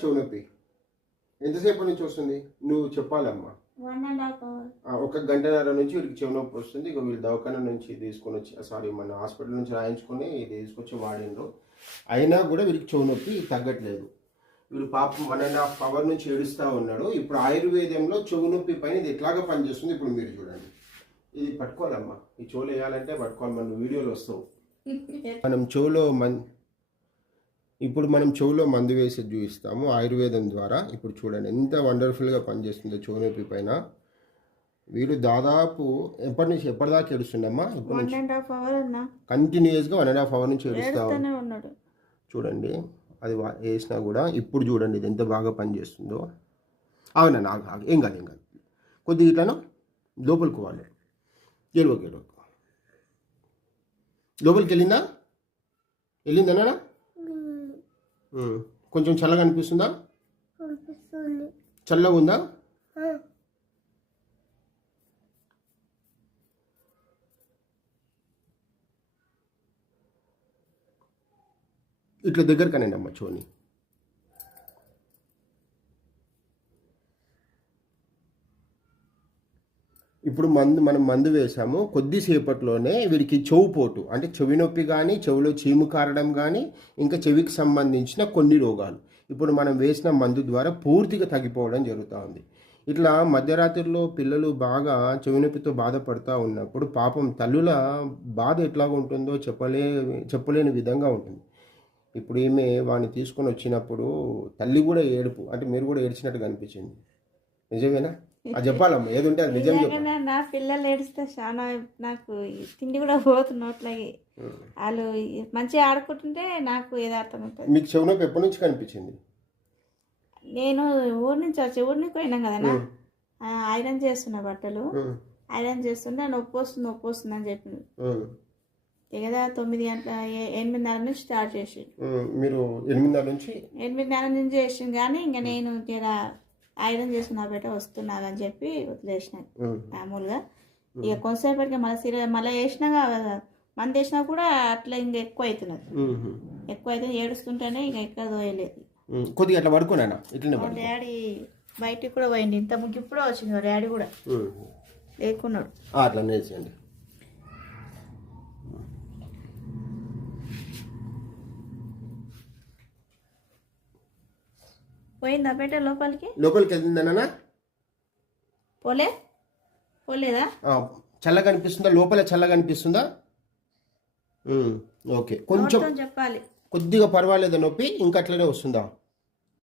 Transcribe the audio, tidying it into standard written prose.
చెవు నొప్పి ఎంతసేపు నుంచి వస్తుంది నువ్వు చెప్పాలమ్మా. 1.5 hours. 1 గంటన్నర నుంచి వీరికి చెవు నొప్పి వస్తుంది. ఇక వీళ్ళు దవాఖాన నుంచి తీసుకొని వచ్చి మన హాస్పిటల్ నుంచి రాయించుకొని తీసుకొచ్చి వాడిండ్రు. అయినా కూడా వీరికి చెవు నొప్పి తగ్గట్లేదు. వీడు పాపం 1.5 hours నుంచి ఏడుస్తూ ఉన్నాడు. ఇప్పుడు ఆయుర్వేదంలో చెవు నొప్పి పైన ఇది ఎట్లాగా పనిచేస్తుంది ఇప్పుడు మీరు చూడండి. ఇది పట్టుకోవాలమ్మా, ఈ చెవులు వేయాలంటే పట్టుకోవాలి. మనం వీడియోలో వస్తావు. మనం చెవులో మందు వేసి చూపిస్తాము ఆయుర్వేదం ద్వారా. ఇప్పుడు చూడండి ఎంత వండర్ఫుల్గా పనిచేస్తుందో చెవు నొప్పి పైన. వీరు దాదాపు ఎప్పటిదాకా ఏడుస్తుండమ్మా? ఇప్పుడు 1.5 hours కంటిన్యూస్గా 1.5 hours నుంచి ఏడుస్తా ఉన్నాడు. చూడండి అది వేసినా కూడా ఇప్పుడు చూడండి ఇది ఎంత బాగా పనిచేస్తుందో. అవునా, ఏం కాదు కొద్దిగా ఇట్లాను లోపలికి పోవాలి. గెలవకు లోపలికి వెళ్ళిందన్నా? కొంచెం చల్లగా అనిపిస్తుందా? చల్లగా ఉందా? ఇట్లా దగ్గర కనండి అమ్మ చోని. ఇప్పుడు మనం మందు వేసాము. కొద్దిసేపట్లోనే వీడికి చెవు పోటు అంటే చెవి నొప్పి కానీ, చెవిలో చీము కారడం కానీ, ఇంకా చెవికి సంబంధించిన కొన్ని రోగాలు ఇప్పుడు మనం వేసిన మందు ద్వారా పూర్తిగా తగ్గిపోవడం జరుగుతూ ఉంది. ఇట్లా మధ్యరాత్రిలో పిల్లలు బాగా చెవి నొప్పితో బాధపడుతూ ఉన్నప్పుడు పాపం తల్లుల బాధ ఎట్లాగా ఉంటుందో చెప్పలేని విధంగా ఉంటుంది. ఇప్పుడు ఈమె వాడిని తీసుకొని వచ్చినప్పుడు తల్లి కూడా ఏడుపు, అంటే మీరు కూడా ఏడ్చినట్టుగా అనిపించింది. నిజమేనా? అది చెప్పాలమ్మా, ఏది ఉంటే అది నిజం చెప్పాలి. నా పిల్లలు ఏడిస్తే చాలా నాకు తిండి కూడా పోతుంది నోట్లకి. వాళ్ళు మంచిగా ఆడుకుంటుంటే నాకు ఏదో అర్థం అవుతుంది. మీకు చెవి నొప్పి ఎప్పటి నుంచి కనిపించింది? నేను ఊరికి పోయినాం కదా, ఐరన్ చేస్తున్నా బట్టలు. ఐరన్ చేస్తుంటే నొప్పి వస్తుంది అని చెప్పింది. కదా 9 గంటల 8:30 నుంచి స్టార్ట్ చేసి మీరు 8:30 నుంచి చేసింది. కానీ ఇంకా నేను ఇలా ఐరన్ చేసుకున్నా బయట వస్తున్నా అని చెప్పి వదిలేసిన మామూలుగా. ఇక కొంతసేపటికి మళ్ళీ వేసినా మంది వేసినా కూడా అట్లా ఇంకా ఎక్కువ అవుతుంది. ఏడుస్తుంటేనే ఇంకా ఎక్కడ దోయలేదు. కొద్దిగా అట్లా పడుకున్నా డాడీ బయటికి కూడా పోయింది. ఇంత ముగ్గు కూడా వచ్చింది. డాడీ కూడా లేకున్నాడు. అట్లా నేర్చండి. పోయిందా బయట లోపలికి వెళ్తుందన్నా? పోలేదా? చల్లగా అనిపిస్తుందా? లోపల చల్లగా అనిపిస్తుందా? ఓకే, కొంచెం చెప్పాలి. కొద్దిగా పర్వాలేదా నొప్పి? ఇంకా అట్లనే వస్తుందా?